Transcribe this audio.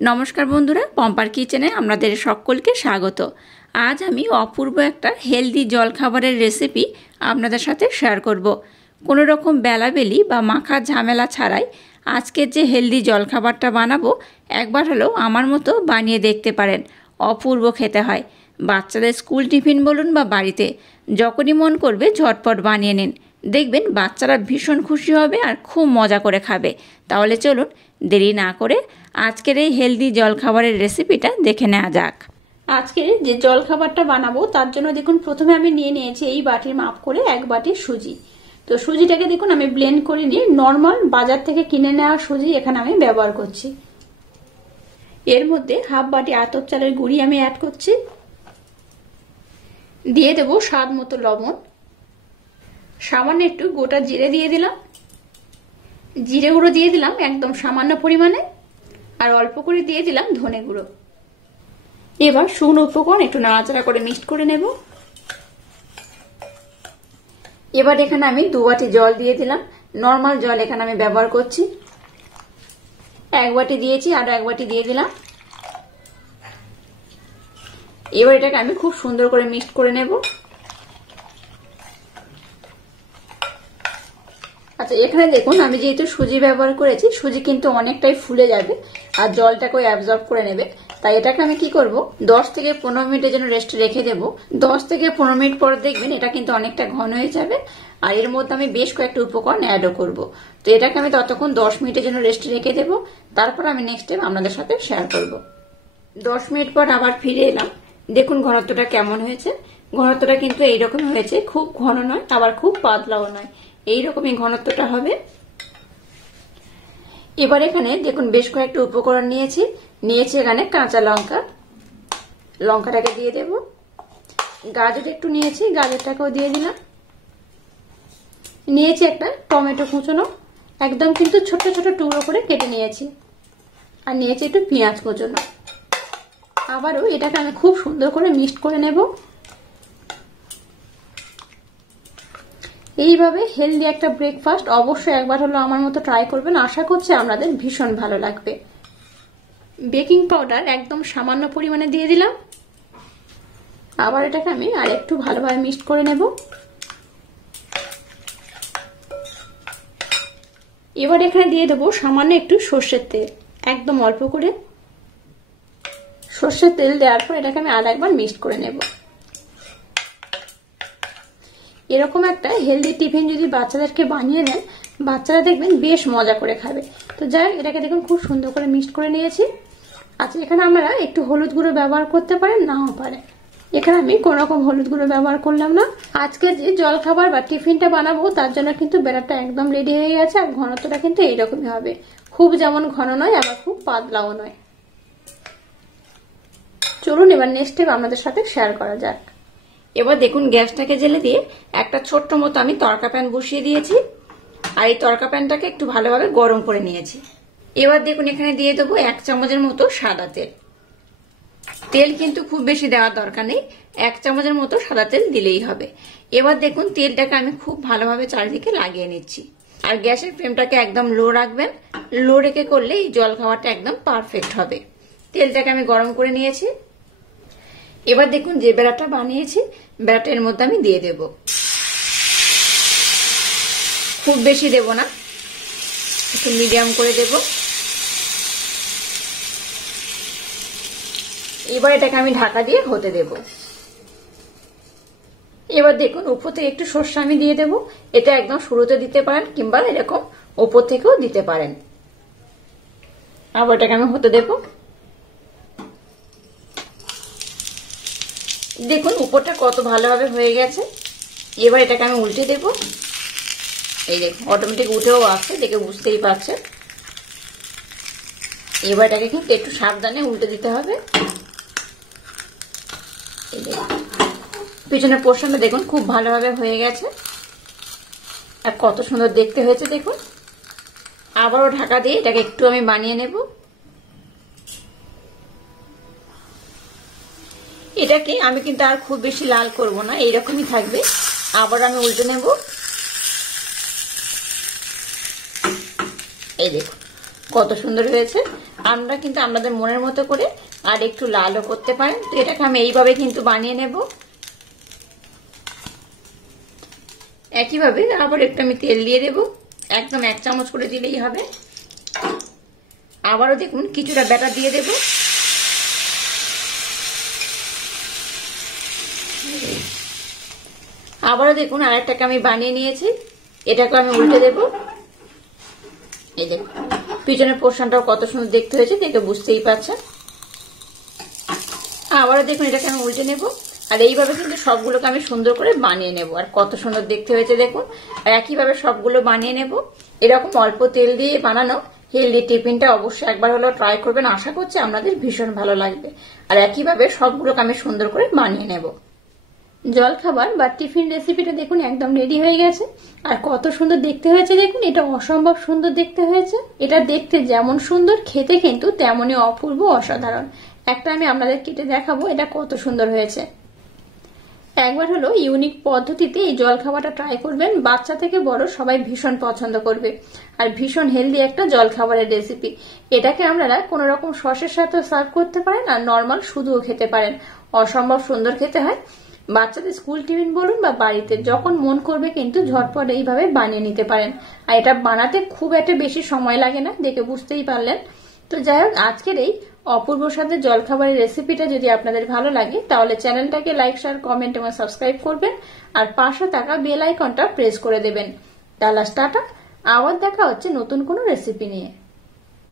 নমস্কার বন্ধুরা, পম্পার কিচেনে আপনাদের সকলকে স্বাগত। আজ আমি অপূর্ব একটা হেলদি জলখাবারের রেসিপি আপনাদের সাথে শেয়ার করব। কোনো রকম বেলাবেলি বা মাখার ঝামেলা ছাড়াই আজকের যে হেলদি জলখাবারটা বানাবো, একবার হলেও আমার মতো বানিয়ে দেখতে পারেন। অপূর্ব খেতে হয়। বাচ্চাদের স্কুল টিফিন বলুন বা বাড়িতে যখনই মন করবে ঝটপট বানিয়ে নিন, দেখবেন বাচ্চারা ভীষণ খুশি হবে আর খুব মজা করে খাবে। তাহলে চলুন দেরি না করে আজকের এই হেলদি জলখাবারের রেসিপিটা দেখে নেওয়া যাক। আজকে যে জলখাবারটা বানাবো তার জন্য দেখুন প্রথমে আমি নিয়ে নিয়েছি এই বাটির মাপ করে 1 বাটি সুজি। তো সুজিটাকে দেখুন আমি ব্লেন্ড করে নিয়ে নর্মাল বাজার থেকে কিনে নেওয়া সুজি এখানে আমি ব্যবহার করছি। এর মধ্যে হাফ বাটি আতপ চালের গুঁড়ি আমি অ্যাড করছি। দিয়ে দেবো স্বাদ মতো লবণ, সামান্য একটু গোটা জিরে দিয়ে দিলাম, জিরে গুঁড়ো দিয়ে দিলাম একদম সামান্য পরিমাণে, আর অল্প করে দিয়ে দিলাম ধনে গুঁড়ো। এবার শুকনো উপকরণ একটু নাড়াচাড়া করে মিক্সড করে নেব। এবার এখানে আমি 2 বাটি জল দিয়ে দিলাম। নর্মাল জল এখানে আমি ব্যবহার করছি। 1 বাটি দিয়েছি, আরো 1 বাটি দিয়ে দিলাম। এবার এটাকে আমি খুব সুন্দর করে মিক্সড করে নেব। আচ্ছা, এখানে দেখুন আমি যেহেতু সুজি ব্যবহার করেছি, সুজি কিন্তু অনেকটাই ফুলে যাবে আর জলটাকে অ্যাবজর্ব করে নেবে। তাই এটাকে আমি কি করব, 10 থেকে 15 মিনিটের জন্য রেস্টে রেখে দেব। 10 থেকে 15 মিনিট পর দেখবেন এটা কিন্তু অনেকটা ঘন হয়ে যাবে আর এর মধ্যে আমি বেশ কয়েকটা উপকরণ অ্যাডও করব। তো এটাকে আমি ততক্ষণ 10 মিনিটের জন্য রেস্টে রেখে দেব। তারপর আমি নেক্সট টাইম আপনাদের সাথে শেয়ার করব। 10 মিনিট পর আবার ফিরে এলাম। দেখুন ঘনত্বটা কেমন হয়েছে। ঘনত্বটা কিন্তু এইরকম হয়েছে, খুব ঘন নয় আবার খুব পাতলাও নয়, এইরকমই ঘনত্বটা হবে। এবার এখানে দেখুন বেশ কয়েকটা উপকরণ নিয়েছি। এখানে কাঁচা লঙ্কা, লঙ্কাটাকে দিয়ে দেব। গাজর একটু নিয়েছি, গাজরটাকেও দিয়ে দিলাম। নিয়েছি একটা টমেটো কুচনো, একদম কিন্তু ছোট ছোট টুকরো করে কেটে নিয়েছি। আর নিয়েছি একটু পেঁয়াজ কুচনো। আবারও এটাকে আমি খুব সুন্দর করে মিক্সড করে নেব। এইভাবে হেলদি একটা ব্রেকফাস্ট অবশ্যই একবার হলো আমার মতো ট্রাই করবেন। আশা করছি আপনাদের ভীষণ ভালো লাগবে। বেকিং পাউডার একদম সামান্য পরিমাণে দিয়ে দিলাম। আবার এটাকে আমি আর একটু ভালোভাবে মিক্সড করে নেব। এবার এখানে দিয়ে দেবো সামান্য একটু সর্ষের তেল, একদম অল্প করে। সর্ষের তেল দেওয়ার পর এটাকে আমি আর একবার মিক্সড করে নেব। এরকম একটা হেলদি টিফিন যদি বাচ্চাদেরকে বানিয়ে দেন, বাচ্চারা দেখবেন বেশ মজা করে খাবে। তো যাই, এটাকে দেখুন খুব সুন্দর করে মিক্সড করে নিয়েছি। আচ্ছা, এখানে আমরা একটু হলুদ গুঁড়ো ব্যবহার করতে পারেন, নাও পারে। এখানে আমি কোন রকম হলুদ গুঁড়ো ব্যবহার করলাম না। আজকে যে জলখাবার বা টিফিনটা বানাবো তার জন্য কিন্তু ব্যাটারটা একদম রেডি হয়ে গেছে। আর ঘনত্বটা কিন্তু এইরকমই হবে, খুব যেমন ঘন নয় আবার খুব পাতলাও নয়। চলুন এবার নেক্সট স্টেপ আপনাদের সাথে শেয়ার করা যাক। এবার দেখুন গ্যাসটাকে জ্বেলে দিয়ে একটা ছোট্ট মতো আমি তড়কা প্যান বসিয়ে দিয়েছি আর এই তড়কা প্যানটাকে একটু ভালোভাবে গরম করে নিয়েছি। এবার দেখুন এখানে দিয়ে দেবো 1 চামচের মতো সাদা তেল। তেল কিন্তু খুব বেশি দেওয়ার দরকার নেই, 1 চামচের মতো সাদা তেল দিলেই হবে। এবার দেখুন তেলটাকে আমি খুব ভালোভাবে চারিদিকে লাগিয়ে নিচ্ছি। আর গ্যাসের ফ্লেমটাকে একদম লো রাখবেন। লো রেখে করলে এই জল খাওয়াটা একদম পারফেক্ট হবে। তেলটাকে আমি গরম করে নিয়েছি। এবার দেখুন যে ব্যাটারটা বানিয়েছি, ব্যাটারটা এর মধ্যে আমি দিয়ে দেব। খুব বেশি দেব না, একটু মিডিয়াম করে দেব। এবার এটাকে আমি ঢাকা দিয়ে হতে দেব। এবার দেখুন উপর থেকে একটু সর্ষে আমি দিয়ে দেব। এটা একদম শুরুতে দিতে পারেন কিংবা এরকম উপর থেকেও দিতে পারেন। আবার এটাকে আমি হতে দেব। দেখুন উপরটা কত ভালোভাবে হয়ে গেছে। এবার এটাকে আমি উল্টে দেব। এই দেখুন অটোমেটিক উঠেও আসছে, দেখে বুঝতেই পারছেন। এবার এটাকে কিন্তু একটু সাবধানে উল্টে দিতে হবে। এই দেখুন পিছনের পোর্শনটা দেখুন খুব ভালোভাবে হয়ে গেছে আর কত সুন্দর দেখতে হয়েছে দেখুন। আবারও ঢাকা দিয়ে এটাকে একটু আমি বানিয়ে নেব। এটাকে আমি কিন্তু আর খুব বেশি লাল করব না, এইরকমই থাকবে। আবার আমি উল্টে নেব। এই দেখুন কত সুন্দর হয়েছে। আমরা কিন্তু আপনাদের মনের মতো করে আর একটু লালও করতে পারেন। তো এটাকে আমি এইভাবে কিন্তু বানিয়ে নেব। একইভাবে আবার একটু আমি তেল দিয়ে দেব, একদম 1 চামচ করে দিলেই হবে। আবারও দেখুন কিছুটা ব্যাটার দিয়ে দেব। আবারও দেখুন আরেকটাকে আমি বানিয়ে নিয়েছি, এটাকে আমি উল্টে দেব। এই দেখুন পিছনের পোর্শনটাও কত সুন্দর দেখতে হয়েছে, দেখে বুঝতেই পারছেন। আবারও দেখুন এটাকে আমি উল্টে নেব। আর এইভাবে কিন্তু সবগুলোকে আমি সুন্দর করে বানিয়ে নেব। আর কত সুন্দর দেখতে হয়েছে দেখুন। আর একইভাবে সবগুলো বানিয়ে নেব। এরকম অল্প তেল দিয়ে বানানো হেলদি টিফিনটা অবশ্যই একবার হলেও ট্রাই করবেন। আশা করছি আপনাদের ভীষণ ভালো লাগবে। আর একইভাবে সবগুলোকে আমি সুন্দর করে বানিয়ে নেব। জলখাবার বা টিফিন রেসিপিটা দেখুন একদম রেডি হয়ে গেছে। আর কত সুন্দর দেখতে হয়েছে দেখুন, এটা অসম্ভব সুন্দর দেখতে হয়েছে। এটা দেখতে যেমন সুন্দর, খেতে কিন্তু তেমনই অপূর্ব, অসাধারণ। একটা আমি আপনাদের কেটে দেখাবো এটা কত সুন্দর হয়েছে। একবার হলো ইউনিক পদ্ধতিতে এই জলখাবারটা ট্রাই করবেন। বাচ্চা থেকে বড় সবাই ভীষণ পছন্দ করবে। আর ভীষণ হেলদি একটা জলখাবারের রেসিপি। এটাকে আপনারা কোন রকম সসের সাথে সার্ভ করতে পারেন, আর নর্মাল শুধুও খেতে পারেন। অসম্ভব সুন্দর খেতে হয়। বাচ্চাদের স্কুল টিফিন বলুন বা বাড়িতে যখন মন করবে কিন্তু ঝটপট এইভাবে বানিয়ে নিতে পারেন। আর এটা বানাতে খুব একটা বেশি সময় লাগে না, দেখে বুঝতেই পারলেন। তো যাই হোক, আজকের এই অপূর্ব স্বাদের জলখাবারের রেসিপিটা যদি আপনাদের ভালো লাগে তাহলে চ্যানেলটাকে লাইক, শেয়ার, কমেন্ট এবং সাবস্ক্রাইব করবেন। আর পাশে থাকা বেল আইকনটা প্রেস করে দেবেন। তাহলে টাটা, আবার দেখা হচ্ছে নতুন কোনো রেসিপি নিয়ে।